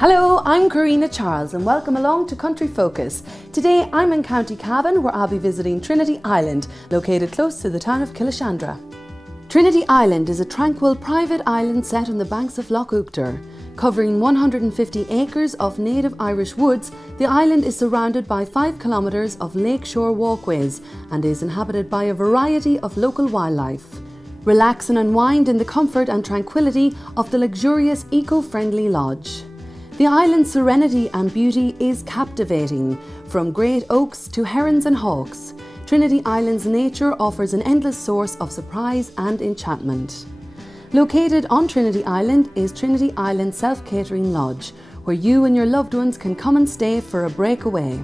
Hello, I'm Karina Charles and welcome along to Country Focus. Today I'm in County Cavan where I'll be visiting Trinity Island, located close to the town of Killashandra. Trinity Island is a tranquil private island set on the banks of Lough Oughter. Covering 150 acres of native Irish woods, the island is surrounded by 5 kilometres of lakeshore walkways and is inhabited by a variety of local wildlife. Relax and unwind in the comfort and tranquility of the luxurious eco-friendly lodge. The island's serenity and beauty is captivating. From great oaks to herons and hawks, Trinity Island's nature offers an endless source of surprise and enchantment. Located on Trinity Island is Trinity Island Self-Catering Lodge, where you and your loved ones can come and stay for a breakaway.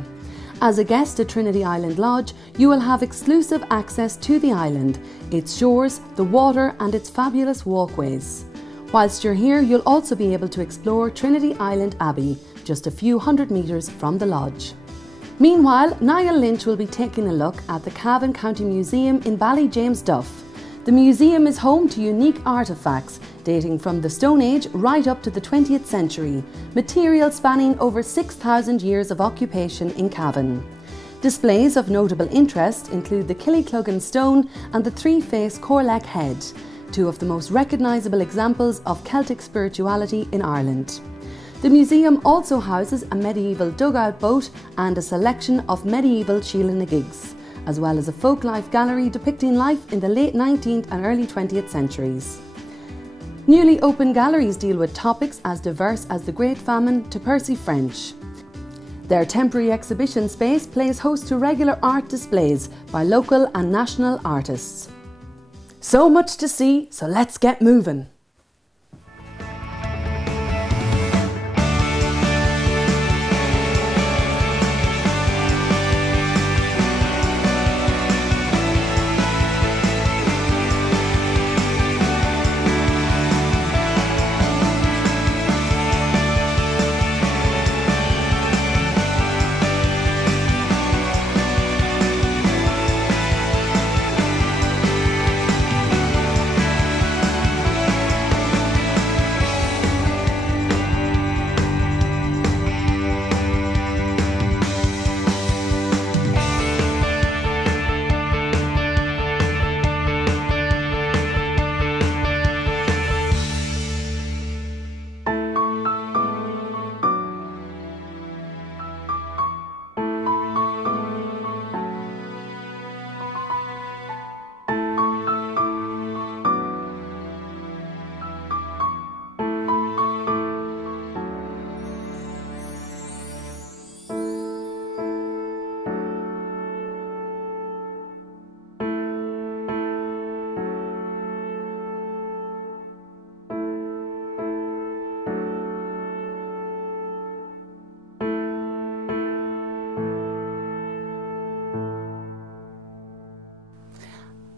As a guest at Trinity Island Lodge, you will have exclusive access to the island, its shores, the water and its fabulous walkways. Whilst you're here, you'll also be able to explore Trinity Island Abbey, just a few hundred metres from the lodge. Meanwhile, Niall Lynch will be taking a look at the Cavan County Museum in Ballyjames Duff. The museum is home to unique artefacts dating from the Stone Age right up to the 20th century, material spanning over 6,000 years of occupation in Cavan. Displays of notable interest include the Killycluggan stone and the three-faced Corlac head, two of the most recognisable examples of Celtic spirituality in Ireland. The museum also houses a medieval dugout boat and a selection of medieval Sheela-na-gigs, as well as a folklife gallery depicting life in the late 19th and early 20th centuries. Newly opened galleries deal with topics as diverse as the Great Famine to Percy French. Their temporary exhibition space plays host to regular art displays by local and national artists. So much to see, so let's get moving.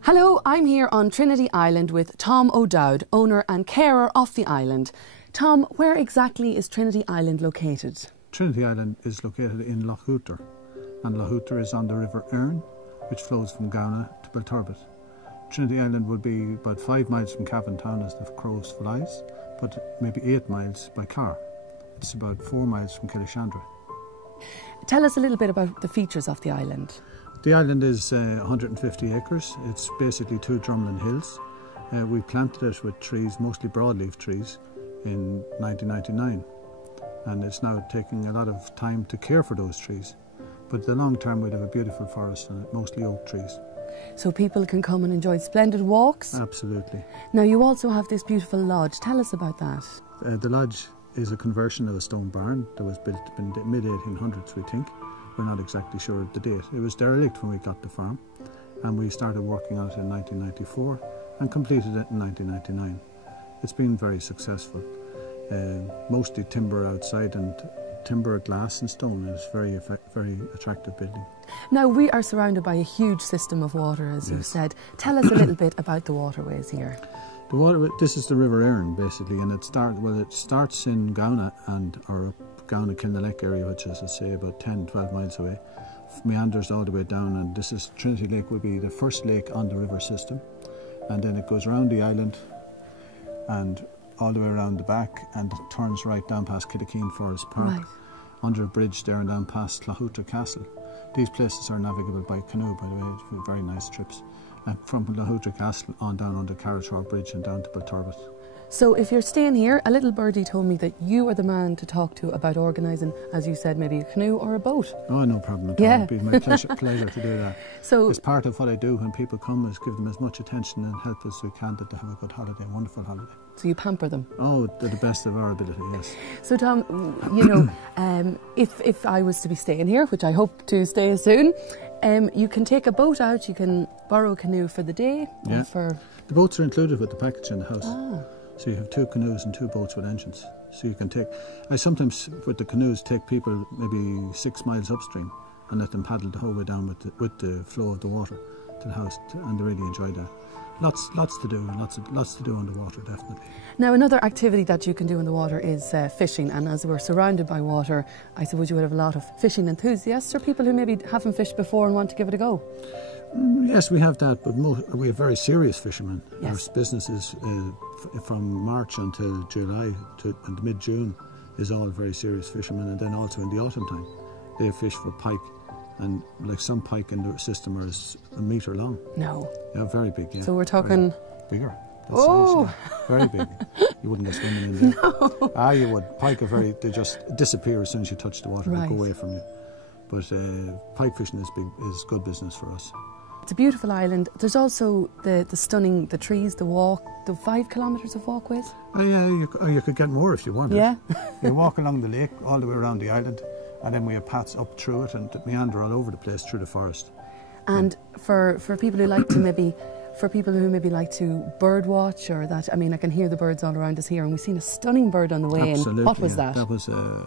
Hello, I'm here on Trinity Island with Tom O'Dowd, owner and carer of the island. Tom, where exactly is Trinity Island located? Trinity Island is located in Lough Oughter, and Lough Oughter is on the River Erne, which flows from Gowna to Belturbet. Trinity Island will be about 5 miles from Cavan town as the crows flies, but maybe 8 miles by car. It's about 4 miles from Killashandra. Tell us a little bit about the features of the island. The island is 150 acres. It's basically 2 drumlin hills. We planted it with trees, mostly broadleaf trees, in 1999. And it's now taking a lot of time to care for those trees. But in the long term we'll have a beautiful forest and mostly oak trees. So people can come and enjoy splendid walks? Absolutely. Now you also have this beautiful lodge. Tell us about that. The lodge is a conversion of a stone barn that was built in the mid-1800s, we think. We're not exactly sure of the date. It was derelict when we got the farm, and we started working on it in 1994 and completed it in 1999. It's been very successful. Mostly timber outside and timber, glass and stone. It's very attractive building. Now we are surrounded by a huge system of water, as you've said. Tell us a little bit about the waterways here. This is the River Erne basically, and it starts in Gowna or Gowna Kilnalek area, which is, say, about 10-12 miles away. Meanders all the way down, and this is Trinity Lake will be the first lake on the river system, and then it goes around the island and all the way around the back and it turns right down past Kiddakeen Forest Park, Right. under a bridge there and down past Clahuta Castle. These places are navigable by canoe, by the way, very nice trips. And from Clahuta Castle on down under Carrichor Bridge and down to Belturbet. So if you're staying here, a little birdie told me that you are the man to talk to about organising, as you said, maybe a canoe or a boat. Oh, no problem at all. Yeah. It'd be my pleasure to do that. So It's part of what I do when people come, is give them as much attention and help as we can to have a good holiday, a wonderful holiday. you pamper them. Oh, to the best of our ability, yes. So Tom, you know, if I was to be staying here, which I hope to stay soon, you can take a boat out, you can borrow a canoe for the day. Yeah. Or for... The boats are included with the package in the house. Oh. So you have 2 canoes and 2 boats with engines. So you can take, I sometimes with the canoes take people maybe 6 miles upstream and let them paddle the whole way down with the flow of the water to the house, and they really enjoy that. Lots to do, and lots to do on the water, definitely. Now, another activity that you can do in the water is fishing, and as we're surrounded by water, I suppose you would have a lot of fishing enthusiasts or people who maybe haven't fished before and want to give it a go. Yes, we have that, but we have very serious fishermen. Yes. Our business is from March until July and mid-June is all very serious fishermen, and then also in the autumn time they fish for pike, and like some pike in the system are a metre long. No. Yeah, very big. Yeah. So we're talking... Bigger. That's Oh! nice, yeah. Very big. You wouldn't go swimming in there. No. Ah, you would. Pike are they just disappear as soon as you touch the water. Right. They go away from you. But pike fishing is good business for us. It's a beautiful island. There's also the stunning, the trees, the walk, the 5 kilometres of walkways. Oh, yeah, you could get more if you wanted. Yeah. You walk along the lake all the way around the island, and then we have paths up through it and meander all over the place through the forest. And for people who like to maybe like to bird watch, or that, I mean, I can hear the birds all around us here, and we've seen a stunning bird on the way Absolutely, in. What was yeah. that? That was a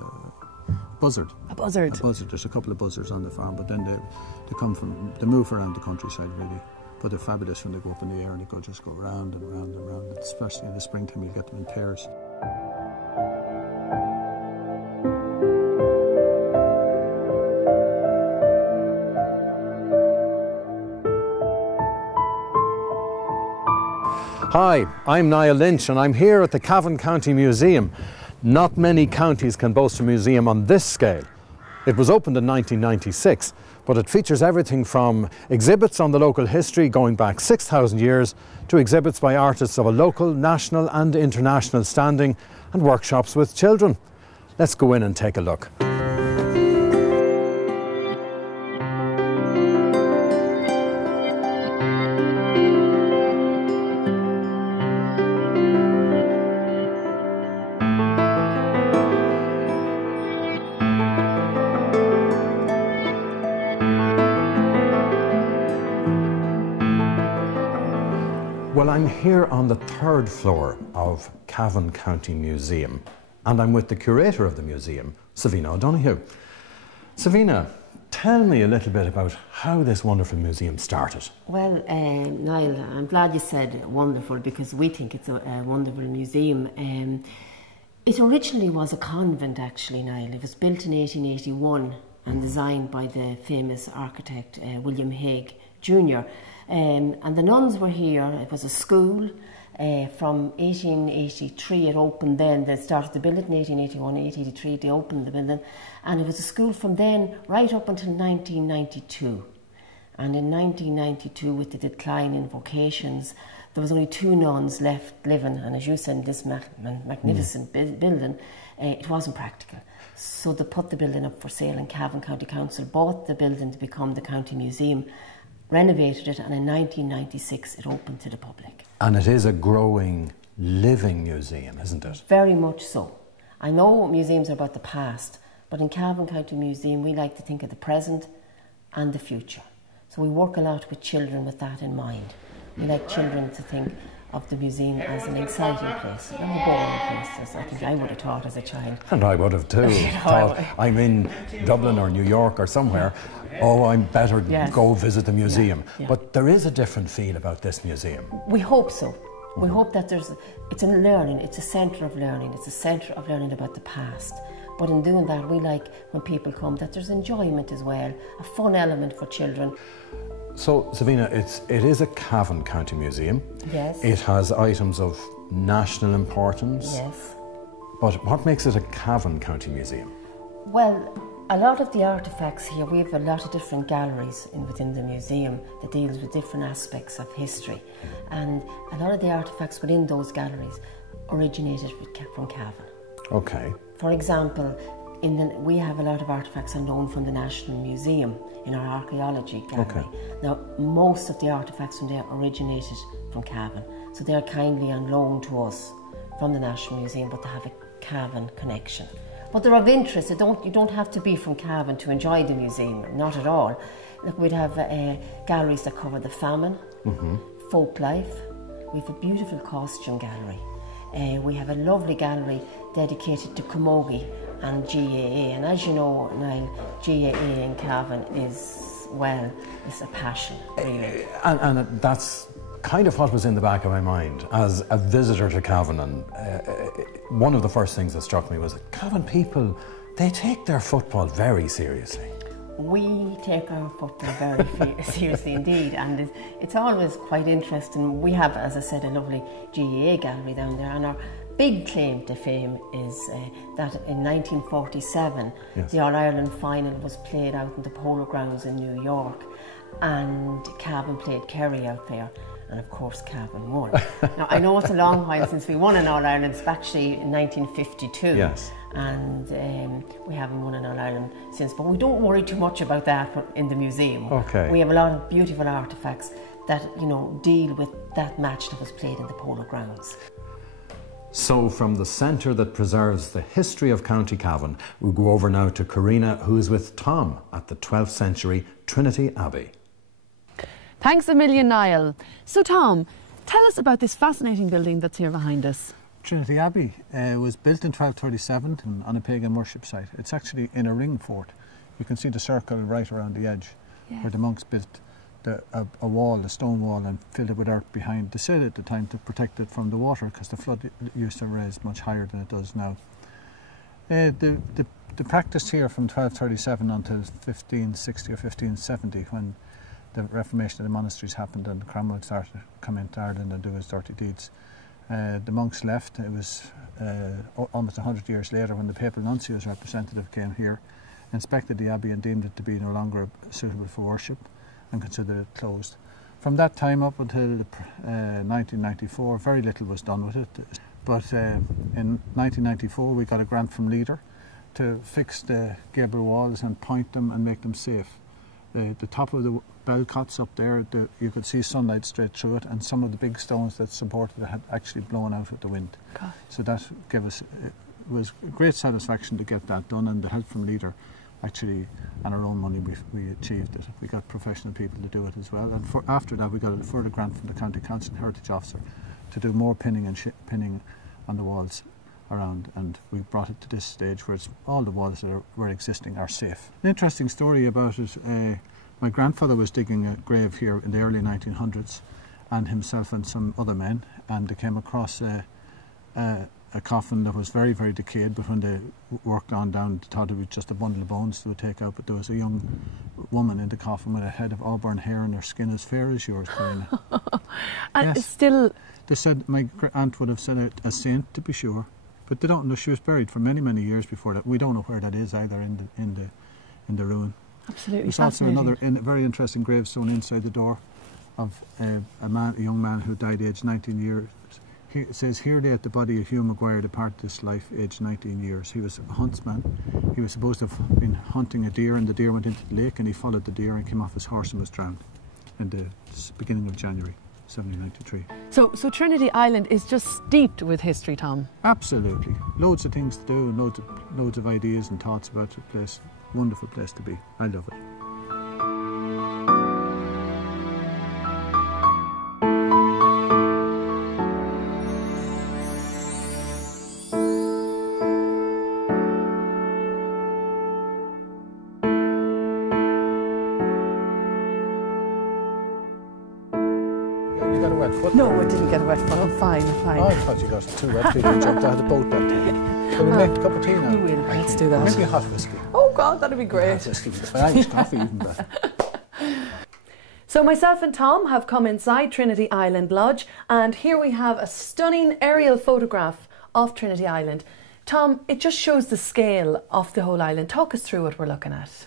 buzzard. A buzzard. A buzzard. There's a couple of buzzards on the farm, but then they move around the countryside really. But they're fabulous when they go up in the air and they just go round and round and round. Especially in the springtime, you get them in pairs. Hi, I'm Niall Lynch and I'm here at the Cavan County Museum. Not many counties can boast a museum on this scale. It was opened in 1996, but it features everything from exhibits on the local history going back 6,000 years to exhibits by artists of a local, national and international standing, and workshops with children. Let's go in and take a look. Well, I'm here on the 3rd floor of Cavan County Museum, and I'm with the curator of the museum, Savina O'Donoghue. Savina, tell me a little bit about how this wonderful museum started. Well, Niall, I'm glad you said wonderful, because we think it's a wonderful museum. It originally was a convent, actually, Niall. It was built in 1881 and designed by the famous architect William Hague Jr. And the nuns were here. It was a school. From 1883 it opened then. They started to build it in 1881, 1883 they opened the building. And it was a school from then right up until 1992. And in 1992, with the decline in vocations, there was only 2 nuns left living. And as you said, in this magnificent building, it wasn't practical. So they put the building up for sale, and Cavan County Council bought the building to become the county museum, renovated it, and in 1996 it opened to the public. And it is a growing, living museum, isn't it? Very much so. I know museums are about the past, but in Cavan County Museum we like to think of the present and the future. So we work a lot with children with that in mind. We like children to think of the museum as an exciting place, not a boring place, as I think I would have thought as a child. And I would have too. Thought, I'm in Dublin or New York or somewhere, oh, I'm better go visit the museum. Yeah. But there is a different feel about this museum. We hope so. We hope that it's a learning, it's a centre of learning, it's a centre of learning about the past. But in doing that, we like when people come that there's enjoyment as well, a fun element for children. So, Savina, it is a Cavan County Museum. Yes. It has items of national importance. Yes. But what makes it a Cavan County Museum? Well, a lot of the artefacts here, we have a lot of different galleries within the museum that deals with different aspects of history. And a lot of the artefacts within those galleries originated from Cavan. Okay. For example, we have a lot of artefacts on loan from the National Museum in our archaeology gallery. Okay. Now, most of the artefacts from there originated from Cavan, so they're kindly on loan to us from the National Museum, but they have a Cavan connection. But they're of interest. You don't have to be from Cavan to enjoy the museum, not at all. Look, we'd have galleries that cover the famine, folk life. We have a beautiful costume gallery. We have a lovely gallery dedicated to camogie and GAA. And as you know, Niall, GAA in Cavan is, well, it's a passion, really. And that's kind of what was in the back of my mind as a visitor to Cavan. And one of the first things that struck me was that Cavan people, they take their football very seriously. We take our football very seriously indeed, and it's always quite interesting. We have, as I said, a lovely GAA gallery down there, and our big claim to fame is that in 1947 the All-Ireland final was played out in the Polo Grounds in New York, and Cavan played Kerry out there, and of course Cavan won. Now, I know it's a long while since we won an All-Ireland. It's actually in 1952. Yes. And we haven't won an All-Ireland since, but we don't worry too much about that in the museum. Okay. We have a lot of beautiful artefacts that, you know, deal with that match that was played in the Polo Grounds. So from the centre that preserves the history of County Cavan, we'll go over now to Karina, who's with Tom at the 12th century Trinity Abbey. Thanks a million, Niall. So Tom, tell us about this fascinating building that's here behind us. Trinity Abbey was built in 1237 on a pagan worship site. It's actually in a ring fort. You can see the circle right around the edge, where the monks built a wall, a stone wall, and filled it with earth behind. They said at the time to protect it from the water, because the flood used to rise much higher than it does now. The practice here from 1237 until 1560 or 1570, when the Reformation of the monasteries happened and Cromwell started to come into Ireland and do his dirty deeds. The monks left. It was almost 100 years later when the papal nuncio's representative came here, inspected the abbey and deemed it to be no longer suitable for worship and considered it closed. From that time up until 1994, very little was done with it. But in 1994 we got a grant from Leader to fix the gable walls and point them and make them safe. The top of the bell cots up there, you could see sunlight straight through it, and some of the big stones that supported it had actually blown out with the wind. God. So that gave us, it was great satisfaction to get that done, and the help from Leader, actually, and our own money, we achieved it. We got professional people to do it as well, and after that we got a further grant from the County Council and Heritage Officer to do more pinning and pinning on the walls around, and we brought it to this stage where all the walls that were existing are safe. An interesting story about it, my grandfather was digging a grave here in the early 1900s, and himself and some other men, and they came across a coffin that was very, very decayed, but when they worked on down, they thought it was just a bundle of bones they would take out, but there was a young woman in the coffin with a head of auburn hair and her skin as fair as yours, Karina. And yes. Still... They said my aunt would have said it a saint, to be sure, but they don't know. She was buried for many, many years before that. We don't know where that is either in the ruin. Absolutely. There's also another very interesting gravestone inside the door of a young man who died aged 19 years. It says, "Here lay at the body of Hugh Maguire, depart this life, aged 19 years. He was a huntsman. He was supposed to have been hunting a deer, and the deer went into the lake, and he followed the deer and came off his horse and was drowned in the beginning of January 1793. So Trinity Island is just steeped with history, Tom. Absolutely. Loads of things to do, and loads of ideas and thoughts about the place. Wonderful place to be. I love it. No, I didn't get a wet foot. I'm fine, I'm fine. Oh, I thought you got two wet feet and jumped out of the boat that day. Can we make a cup of tea now? We will. Let's do that. Maybe a hot whiskey. Oh God, that'd be great. Irish coffee, even better. So myself and Tom have come inside Trinity Island Lodge, and here we have a stunning aerial photograph of Trinity Island. Tom, it just shows the scale of the whole island. Talk us through what we're looking at.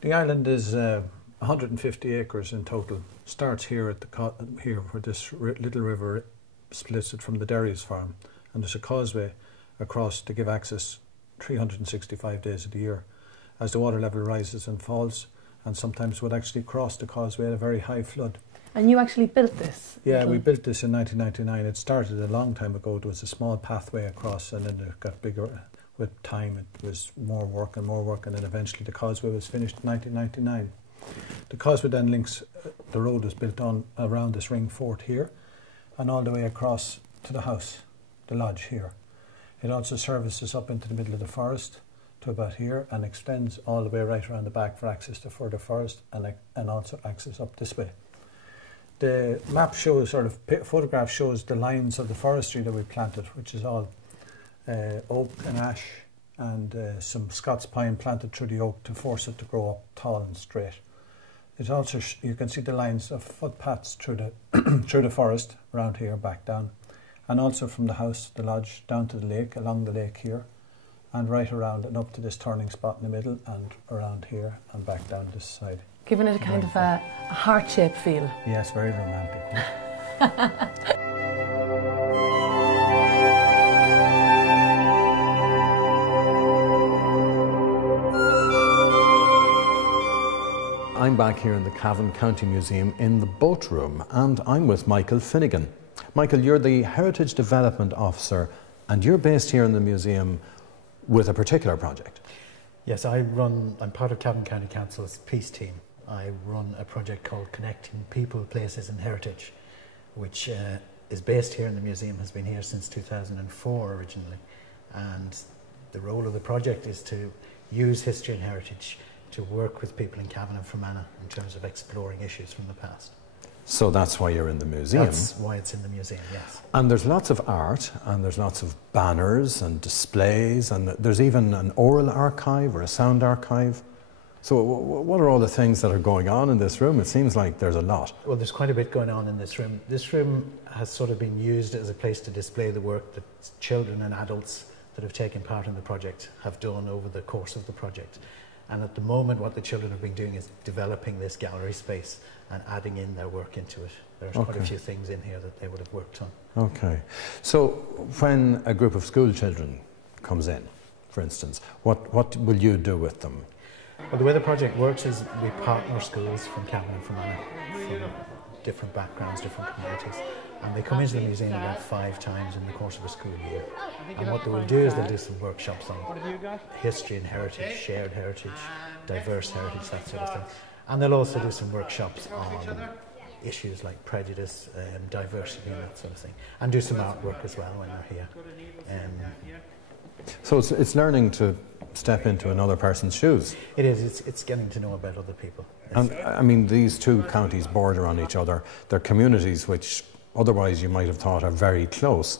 The island is 150 acres in total. Starts here at here where this little river splits it from the Derry's farm, and there's a causeway across to give access 365 days of the year. As the water level rises and falls, and sometimes would actually cross the causeway at a very high flood. And you actually built this? Yeah, we built this in 1999. It started a long time ago. It was a small pathway across, and then it got bigger with time. It was more work, and then eventually the causeway was finished in 1999. The causeway then links, the road was built on around this ring fort here, and all the way across to the house, the lodge here. It also services up into the middle of the forest to about here, and extends all the way right around the back for access to further forest, and also access up this way. The map shows, or the photograph shows, the lines of the forestry that we planted, which is all oak and ash, and some Scots pine planted through the oak to force it to grow up tall and straight. It also, you can see the lines of footpaths through the through the forest around here, back down, and also from the house, the lodge, down to the lake, along the lake here, and right around and up to this turning spot in the middle, and around here and back down this side. Giving it a kind of a heart-shaped feel. Yes, very romantic. I'm back here in the Cavan County Museum in the boat room, and I'm with Michael Finnegan. Michael, you're the Heritage Development Officer, and you're based here in the museum with a particular project. Yes, I'm part of Cavan County Council's Peace Team. I run a project called Connecting People, Places and Heritage, which is based here in the museum, has been here since 2004 originally. And the role of the project is to use history and heritage to work with people in Cavan and Fermanagh in terms of exploring issues from the past. So that's why you're in the museum. That's why it's in the museum, yes. And there's lots of art, and there's lots of banners and displays, and there's even an oral archive or a sound archive. So what are all the things that are going on in this room? It seems like there's a lot. Well, there's quite a bit going on in this room. This room has sort of been used as a place to display the work that children and adults that have taken part in the project have done over the course of the project. And at the moment, what the children have been doing is developing this gallery space and adding in their work into it. There's quite a few things in here that they would have worked on. Okay. So when a group of school children comes in, for instance, what will you do with them? Well, the way the project works is we partner schools from Cavan and Fermanagh, from different backgrounds, different communities, and they come into the museum about 5 times in the course of a school year. And what they will do is they'll do some workshops on history and heritage, shared heritage, diverse heritage, that sort of thing. And they'll also do some workshops on issues like prejudice, diversity and that sort of thing, and do some artwork as well when they're here. So it's learning to step into another person's shoes. It is. It's getting to know about other people. And I mean, these two counties border on each other. They're communities which otherwise you might have thought are very close,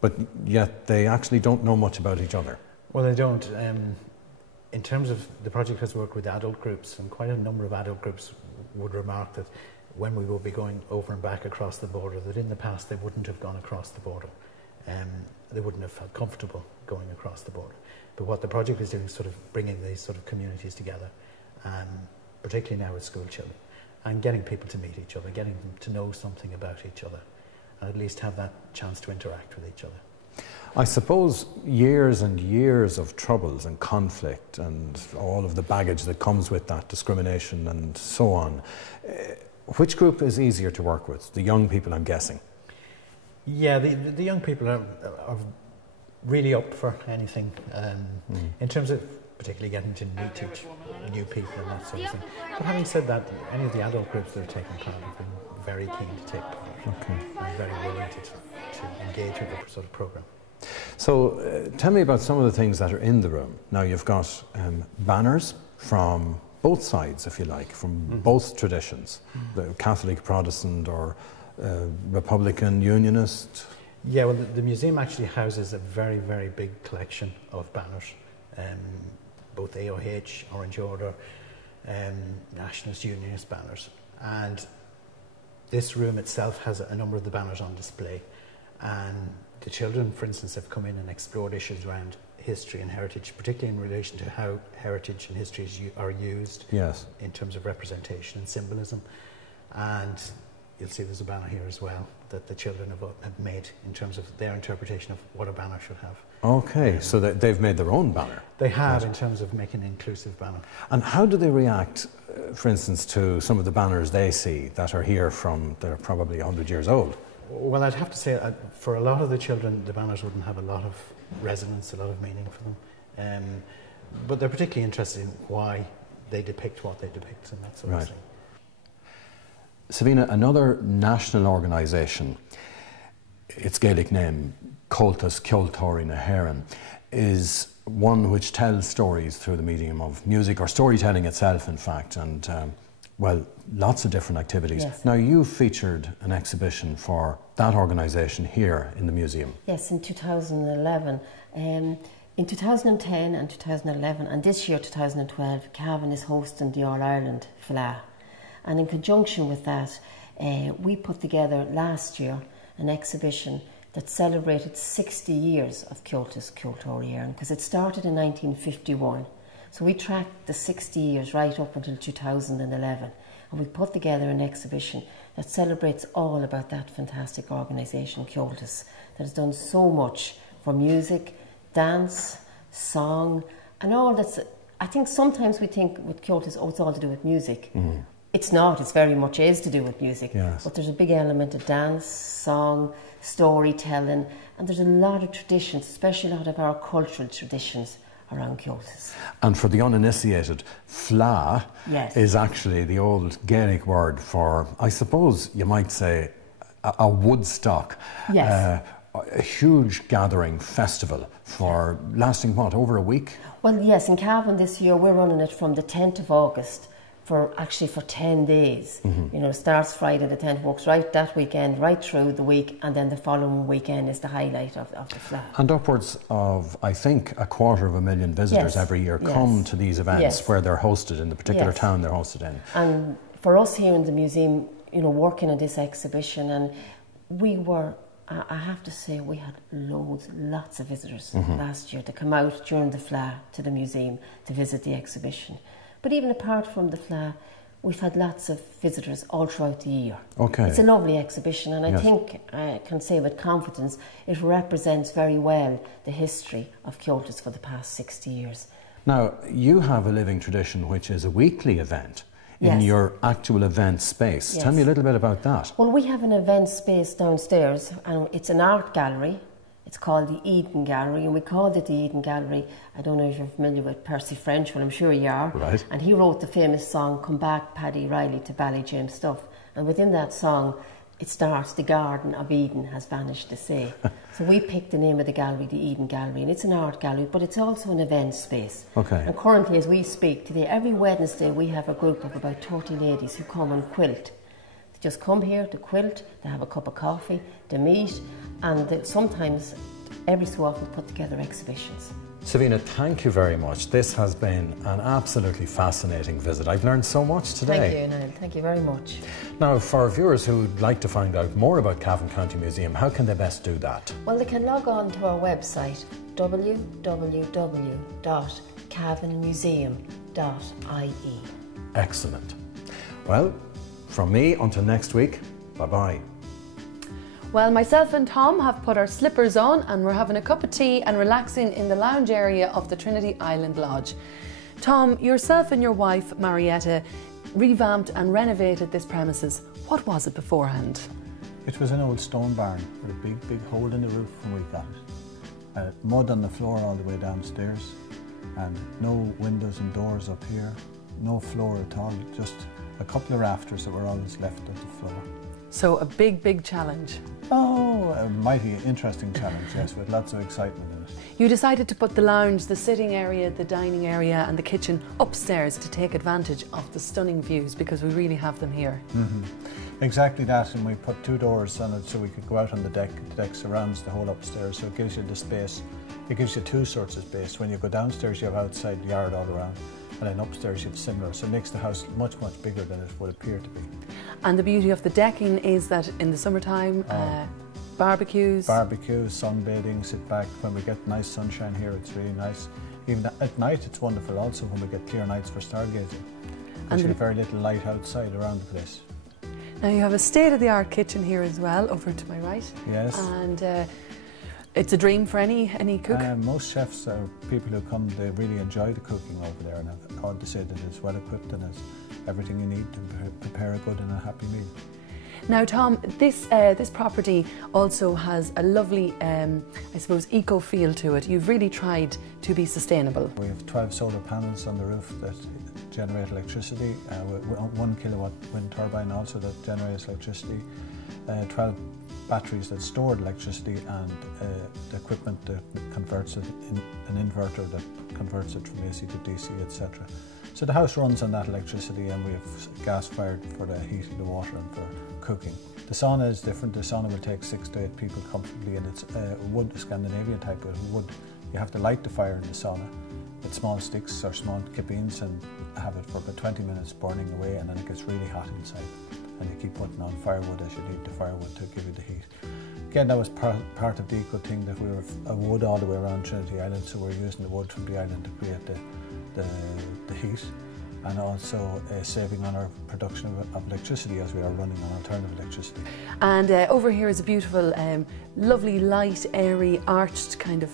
but yet they actually don't know much about each other. Well, they don't. In terms of the project has worked with adult groups, and quite a number of adult groups would remark that when we will be going over and back across the border, that in the past they wouldn't have gone across the border. They wouldn't have felt comfortable going across the border. But what the project is doing is sort of bringing these sort of communities together, particularly now with school children, and getting people to meet each other, getting them to know something about each other, and at least have that chance to interact with each other. I suppose years and years of troubles and conflict and all of the baggage that comes with that, discrimination and so on. Which group is easier to work with? The young people, I'm guessing. Yeah, the young people are really up for anything in terms of particularly getting to meet new people and that sort of thing. But having said that, any of the adult groups that are taking part have been very keen to take part and very willing to engage with the sort of programme. So tell me about some of the things that are in the room. Now you've got banners from both sides, if you like, from both traditions, the Catholic, Protestant or Republican, Unionist. Yeah, well, the museum actually houses a very, very big collection of banners, both AOH, Orange Order, Nationalist, Unionist banners. And this room itself has a number of the banners on display. And the children, for instance, have come in and explored issues around history and heritage, particularly in relation to how heritage and history are used in terms of representation and symbolism. And you'll see there's a banner here as well that the children have made in terms of their interpretation of what a banner should have. Okay, so they've made their own banner. They have, in terms of making an inclusive banner. And how do they react, for instance, to some of the banners they see that are here from, they're probably 100 years old? Well, I'd have to say, for a lot of the children, the banners wouldn't have a lot of resonance, a lot of meaning for them. But they're particularly interested in why they depict what they depict and that sort of thing. Savina, another national organisation, its Gaelic name, Comhaltas Ceoltóirí na hÉireann, is one which tells stories through the medium of music, or storytelling itself, in fact, and well, lots of different activities. Yes. Now, you featured an exhibition for that organisation here in the museum. Yes, in 2011. In 2010 and 2011, and this year, 2012, Cavan is hosting the All-Ireland Fleadh. And in conjunction with that, we put together last year an exhibition that celebrated 60 years of Comhaltas Ceoltóirí na hÉireann, because it started in 1951. So we tracked the 60 years right up until 2011, and we put together an exhibition that celebrates all about that fantastic organisation, Comhaltas, that has done so much for music, dance, song, and all that's. I think sometimes we think with Comhaltas, oh, it's all to do with music. Mm-hmm. It's not, it's very much is to do with music, but there's a big element of dance, song, storytelling, and there's a lot of traditions, especially a lot of our cultural traditions around Comhaltas. And for the uninitiated, fleadh is actually the old Gaelic word for, I suppose you might say, a Woodstock. Yes. A huge gathering festival for lasting, what, over a week? Well, yes, in Cavan this year we're running it from the 10th of August for 10 days. Mm-hmm. You know, starts Friday the 10th, works right that weekend, right through the week, and then the following weekend is the highlight of the fleadh. And upwards of, I think, 250,000 visitors every year come to these events where they're hosted in the particular town they're hosted in. And for us here in the museum, you know, working on this exhibition, and we were, I have to say, we had lots of visitors last year to come out during the fleadh to the museum to visit the exhibition. But even apart from the fleadh, we've had lots of visitors all throughout the year. Okay. It's a lovely exhibition, and I think I can say with confidence it represents very well the history of Comhaltas for the past 60 years. Now, you have a living tradition which is a weekly event in your actual event space. Tell me a little bit about that. Well, we have an event space downstairs, and it's an art gallery. It's called the Eaton Gallery, and we called it the Eaton Gallery. I don't know if you're familiar with Percy French, well, I'm sure you are. Right. And he wrote the famous song, Come Back, Paddy Riley, to Ballyjames Duff. And within that song, it starts, the Garden of Eden has vanished to say. So we picked the name of the gallery, the Eaton Gallery, and it's an art gallery, but it's also an event space. Okay. And currently, as we speak today, every Wednesday we have a group of about 30 ladies who come and quilt. They just come here to quilt, they have a cup of coffee, they meet, and they sometimes, every so often, put together exhibitions. Savina, thank you very much. This has been an absolutely fascinating visit. I've learned so much today. Thank you, Niall. Thank you very much. Now, for viewers who'd like to find out more about Cavan County Museum, how can they best do that? Well, they can log on to our website, www.cavanmuseum.ie. Excellent. Well, from me until next week, bye-bye. Well, myself and Tom have put our slippers on and we're having a cup of tea and relaxing in the lounge area of the Trinity Island Lodge. Tom, yourself and your wife, Marietta, revamped and renovated this premises. What was it beforehand? It was an old stone barn with a big hole in the roof when we got it. Mud on the floor all the way downstairs, and no windows and doors up here, no floor at all, just a couple of rafters that were always left at the floor. So a big challenge. Oh, a mighty interesting challenge, yes, with lots of excitement in it. You decided to put the lounge, the sitting area, the dining area and the kitchen upstairs to take advantage of the stunning views, because we really have them here. Exactly that, and we put 2 doors on it so we could go out on the deck. The deck surrounds the whole upstairs, so it gives you the space. It gives you 2 sorts of space. When you go downstairs, you have outside yard all around. and then upstairs you have similar, so it makes the house much, much bigger than it would appear to be. And the beauty of the decking is that in the summertime, barbecues, sunbathing, sit back. When we get nice sunshine here, it's really nice. Even at night, it's wonderful also when we get clear nights for stargazing. And you have very little light outside around the place. Now you have a state-of-the-art kitchen here as well, over to my right. Yes. And it's a dream for any cook. Most chefs are people who come, they really enjoy the cooking over there, and I want to say that it's well equipped and has everything you need to prepare a good and a happy meal. Now, Tom, this property also has a lovely, I suppose, eco feel to it. You've really tried to be sustainable. We have 12 solar panels on the roof that generate electricity, 1 kilowatt wind turbine also that generates electricity, 12 batteries that store electricity, and the equipment that converts it in an inverter that converts it from AC to DC, etc. So the house runs on that electricity, and we have gas fired for the heat of the water and for cooking. The sauna is different. The sauna will take 6 to 8 people comfortably, and it's wood, Scandinavian type of wood. You have to light the fire in the sauna with small sticks or small kippings and have it for about 20 minutes burning away, and then it gets really hot inside. And you keep putting on firewood as you need the firewood to give you the heat. Again, that was part of the eco thing, that we were a wood all the way around Trinity Island, so we're using the wood from the island to create the heat, and also saving on our production of electricity as we are running on alternative electricity. And over here is a beautiful, lovely, light, airy, arched kind of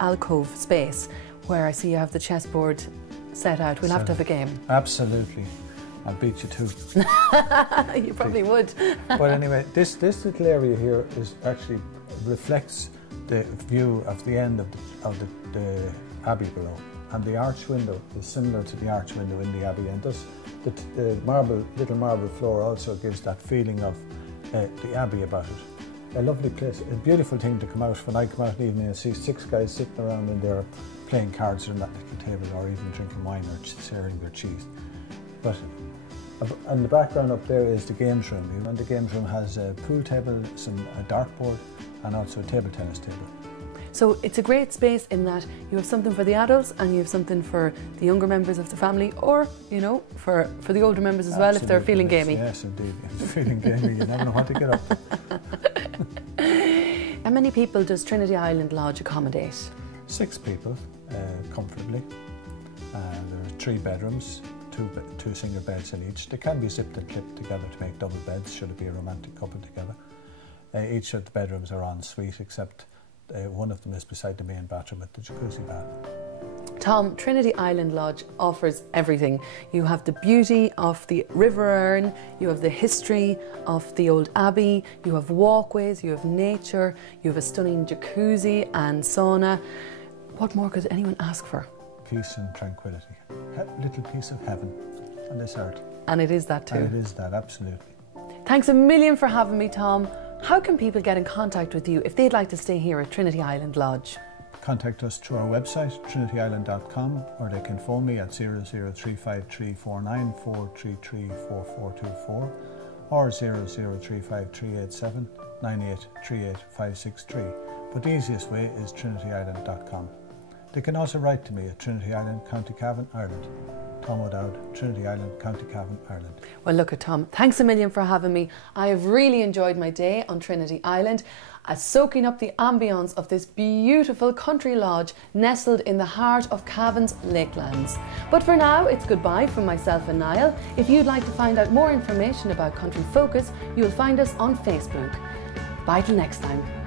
alcove space where I see you have the chessboard set out. We'll have to have a game. Absolutely. I'll beat you too. You probably would. But anyway, this little area here is actually reflects the view of the end of the abbey below. And the arch window is similar to the arch window in the abbey, and thus the little marble floor also gives that feeling of the abbey about it. A lovely place, a beautiful thing to come out. When I come out in the evening and see 6 guys sitting around in there playing cards on that little table, or even drinking wine or sharing their cheese. But in the background up there is the games room, and the games room has a pool table, a dartboard, and also a table tennis table. So it's a great space in that you have something for the adults and you have something for the younger members of the family, or, you know, for the older members as well, if they're feeling gamey. Yes, indeed. If they're feeling gamey, you never know what to get up. How many people does Trinity Island Lodge accommodate? 6 people, comfortably. There are 3 bedrooms, 2 single beds in each. They can be zipped and clipped together to make double beds, should it be a romantic couple together. Each of the bedrooms are en suite, except one of them is beside the main bathroom with the jacuzzi bath. Tom, Trinity Island Lodge offers everything. You have the beauty of the River Erne, you have the history of the old abbey, you have walkways, you have nature, you have a stunning jacuzzi and sauna. What more could anyone ask for? Peace and tranquility. A little piece of heaven on this earth. And it is that too. And it is that, absolutely. Thanks a million for having me, Tom. How can people get in contact with you if they'd like to stay here at Trinity Island Lodge? Contact us through our website, trinityisland.com, or they can phone me at 0035349433424 or 00353879838 But the easiest way is trinityisland.com. They can also write to me at Trinity Island, County Cavan, Ireland. Tom O'Dowd, Trinity Island, County Cavan, Ireland. Well, look at Tom. Thanks a million for having me. I have really enjoyed my day on Trinity Island, soaking up the ambience of this beautiful country lodge nestled in the heart of Cavan's lakelands. But for now, it's goodbye from myself and Niall. If you'd like to find out more information about Country Focus, you'll find us on Facebook. Bye till next time.